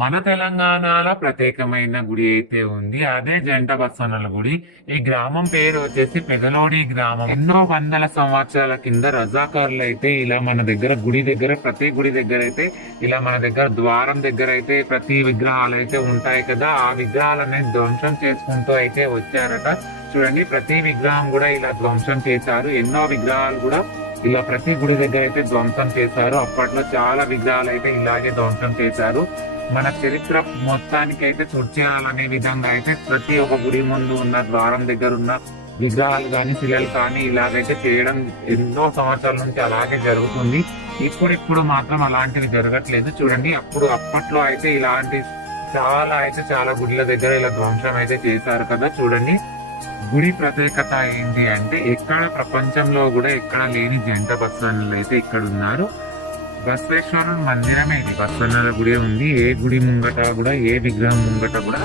మన తెలంగాణలో ప్రత్యేకమైన గుడి అయితే ఉంది. అదే జంట బసవన్నల గుడి. ఈ గ్రామం పేరు వచ్చేసి పెదలోడి గ్రామం. ఎన్నో వందల సంవత్సరాల కింద రజాకారులు అయితే ఇలా మన దగ్గర గుడి దగ్గర ప్రతి గుడి దగ్గర అయితే ఇలా మన దగ్గర ద్వారం దగ్గర అయితే ప్రతి విగ్రహాలు అయితే ఉంటాయి కదా. ఆ విగ్రహాలనే ధ్వంసం చేసుకుంటూ అయితే వచ్చారట. చూడండి ప్రతి విగ్రహం కూడా ఇలా ధ్వంసం చేశారు. ఎన్నో విగ్రహాలు కూడా ఇలా ప్రతి గుడి దగ్గర అయితే ధ్వంసం చేశారు. అప్పట్లో చాలా విగ్రహాలు అయితే ఇలాగే ధ్వంసం చేశారు. మన చరిత్ర మొత్తానికి అయితే తుడిచేయాలనే విధంగా అయితే ప్రతి ఒక్క గుడి ముందు ఉన్న ద్వారం దగ్గర ఉన్న విగ్రహాలు కానీ శిలలు కానీ ఇలాగైతే చేయడం ఎన్నో సంవత్సరాల నుంచి అలాగే జరుగుతుంది. ఇప్పుడు ఇప్పుడు మాత్రం అలాంటివి జరగట్లేదు. చూడండి అప్పుడు అప్పట్లో అయితే ఇలాంటి చాలా అయితే చాలా గుడిల దగ్గర ఇలా ధ్వంసం అయితే చేశారు కదా చూడండి. గుడి ప్రత్యేకత ఏంటి అంటే ఎక్కడ ప్రపంచంలో కూడా ఎక్కడ లేని జంట భక్తులు అయితే ఇక్కడ ఉన్నారు. బసవేశ్వర మందిరమే ఇది. బసవన్నల గుడి ఉంది. ఏ గుడి ముంగట కూడా ఏ విగ్రహం ముంగట కూడా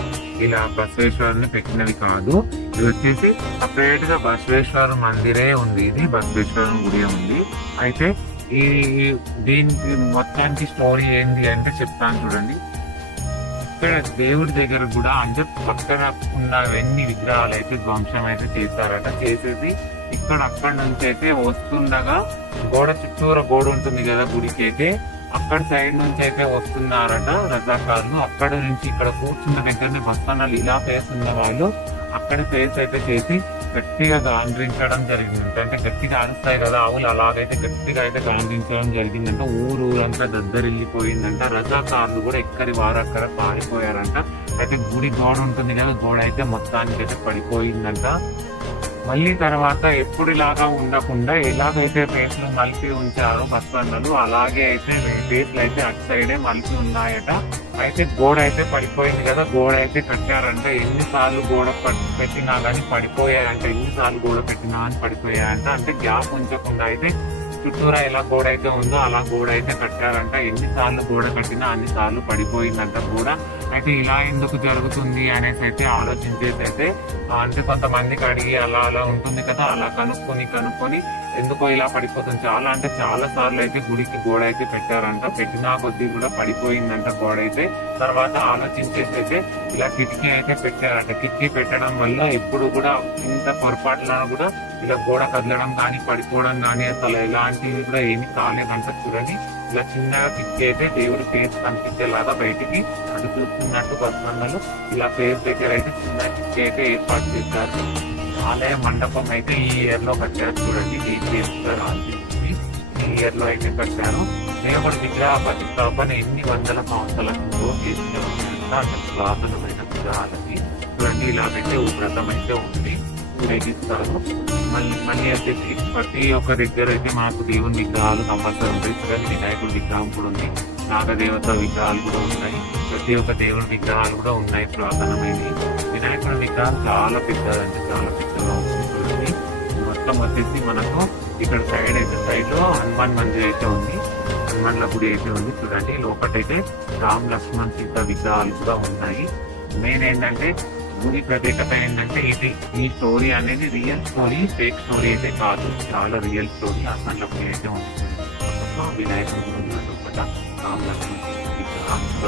ఇలా బసవేశ్వరుని పెట్టినవి కాదు. ఇది వచ్చేసి సపరేట్గా బసవేశ్వర మందిరే ఉంది. ఇది బసవేశ్వరం గుడి ఉంది. అయితే ఈ దీనికి మొత్తానికి స్టోరీ ఏంటి అంటే చెప్తాను చూడండి. ఇక్కడ దేవుడి దగ్గర కూడా అంటే పక్కన ఉన్నవన్నీ విగ్రహాలు అయితే ధ్వంసం అయితే చేశారట. చేసేసి ఇక్కడ అక్కడ నుంచి అయితే వస్తుండగా గోడ చుట్టూరా గోడ ఉంటుంది కదా గుడికి అయితే అక్కడ సైడ్ నుంచి అయితే వస్తున్నారట రజాకారులు. అక్కడ నుంచి ఇక్కడ కూర్చున్న దగ్గరనే బస్తానాలు ఇలా చేస్తున్న వాళ్ళు అక్కడ ఫేస్ అయితే చేసి గట్టిగా గాండ్రించడం జరిగింది అంటే గట్టిగా ఆడుస్తాయి కదా ఆవులు అలాగైతే గట్టిగా అయితే గాండ్రించడం జరిగిందంట. ఊరు ఊరంతా దద్దరిల్లిపోయిందంట. రజాకారులు కూడా ఎక్కడి వారు అక్కడ పారిపోయారంట. అయితే గుడి గోడ ఉంటుంది కదా గోడ అయితే మొత్తానికి అయితే పడిపోయిందంట. మళ్ళీ తర్వాత ఎప్పుడులాగా ఉండకుండా ఎలాగైతే ఫేస్లు మలిపి ఉంచారో బస్బండలు అలాగే అయితే పేస్లు అయితే అటు సైడే మలిపి ఉన్నాయట. అయితే గోడ అయితే పడిపోయింది కదా గోడ అయితే కట్టారంటే ఎన్నిసార్లు గోడ పెట్టినా కానీ పడిపోయాయంటే ఎన్నిసార్లు గోడ పెట్టినా అని పడిపోయాయంట. అంటే గ్యాప్ ఉంచకుండా అయితే చుట్టూరా ఎలా గోడ అయితే ఉందో అలా గోడ అయితే కట్టారంట. ఎన్నిసార్లు గోడ కట్టినా అన్ని సార్లు పడిపోయిందంట గోడ అయితే ఇలా ఎందుకు జరుగుతుంది అనేసి అయితే ఆలోచించేసి అయితే అంటే కొంతమందికి అడిగి అలా అలా ఉంటుంది కదా అలా కనుక్కొని కనుక్కొని ఎందుకో ఇలా పడిపోతుంది. చాలా అంటే చాలా సార్లు అయితే గుడికి గోడ అయితే పెట్టారంట. పెట్టినా కొద్దీ కూడా పడిపోయిందంట గోడ అయితే తర్వాత ఆలోచించేసి అయితే ఇలా కిటికీ అయితే పెట్టారంట. కిటికీ పెట్టడం వల్ల ఎప్పుడు కూడా ఇంత పొరపాటున కూడా ఇలా గోడ కదలడం కానీ పడిపోవడం కానీ అసలు ఎలాంటివి కూడా ఏమి కాలేదంట చూడండి. ఇలా చిన్నగా కిటికీ అయితే దేవుడి ఫేస్ కనిపించేలాగా బయటికి అటు చూస్తున్నట్టు బస్మన్నలు ఇలా ఫేస్ దగ్గర అయితే చిన్న కిటికీ అయితే ఏర్పాటు చేశారు. ఆలయ మండపం అయితే ఈ ఇయర్లో కట్టారు చూడండి. డిపిఎస్ ఈ ఇయర్లో అయితే కట్టారు. దేవుడి విగ్రహ ప్రతిష్టాపన ఎన్ని వందల సంవత్సరాల కింద చేసిన అంటే పురాతనమైన విగ్రహాలకి. చూడండి ఇలాగైతే వ్రతం అయితే ఉంది. ఊరేగిస్తారు మళ్ళీ మళ్ళీ అయితే ప్రతి ఒక్క దగ్గర అయితే మనకు దేవుని విగ్రహాలు కంపల్సరీ ఉంటాయి. చూడండి వినాయకుడి విగ్రహం కూడా ఉంది. నాగదేవత విగ్రహాలు కూడా ఉన్నాయి. ప్రతి ఒక్క దేవుని విగ్రహాలు కూడా ఉన్నాయి పురాతనమైనవి. వినాయకుడి విగ్రహం చాలా పెద్దదండి. చాలా పెద్దగా ఉంటుంది. మొత్తం వచ్చేసి మనకు ఇక్కడ సైడ్ అయితే సైడ్లో హనుమాన్ మందిర్ అయితే ఉంది. హనుమాన్ల గుడి అయితే ఉంది. చూడండి లోపటైతే రామ్ లక్ష్మణ్ సీత విగ్రహాలు కూడా ఉన్నాయి. మెయిన్ ఏంటంటే గుడి ప్రత్యేకత ఏంటంటే ఇది ఈ స్టోరీ అనేది రియల్ స్టోరీ ఫేక్ స్టోరీ అయితే కాదు. చాలా రియల్ స్టోరీ హనుమాన్ల అయితే ఉంటుంది. వినాయకుడు ఉన్నాడు కూడా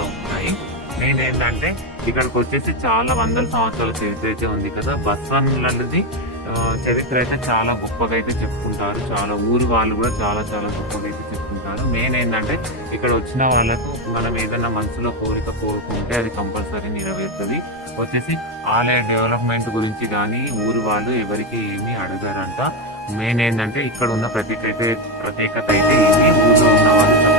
ఉన్నాయి. మెయిన్ ఏంటంటే ఇక్కడికి వచ్చేసి చాలా వందల సంవత్సరాల చరిత్ర అయితే ఉంది కదా. బస్వన్లది చరిత్ర అయితే చాలా గొప్పగా అయితే చెప్పుకుంటారు. చాలా ఊరు వాళ్ళు కూడా చాలా చాలా గొప్పగా అయితే చెప్పుకుంటారు మెయిన్ ఏంటంటే ఇక్కడ వచ్చిన వాళ్ళకు మనం ఏదైనా మనసులో కోరిక కోరుకుంటే అది కంపల్సరీ నెరవేరుతుంది. వచ్చేసి ఆలయ డెవలప్మెంట్ గురించి కానీ ఊరు వాళ్ళు ఎవరికి ఏమీ అడగారంట. మెయిన్ ఏంటంటే ఇక్కడ ఉన్న ప్రత్యేకత ప్రత్యేకత అయితే ఇది. ఊర్లో ఉన్న వాళ్ళు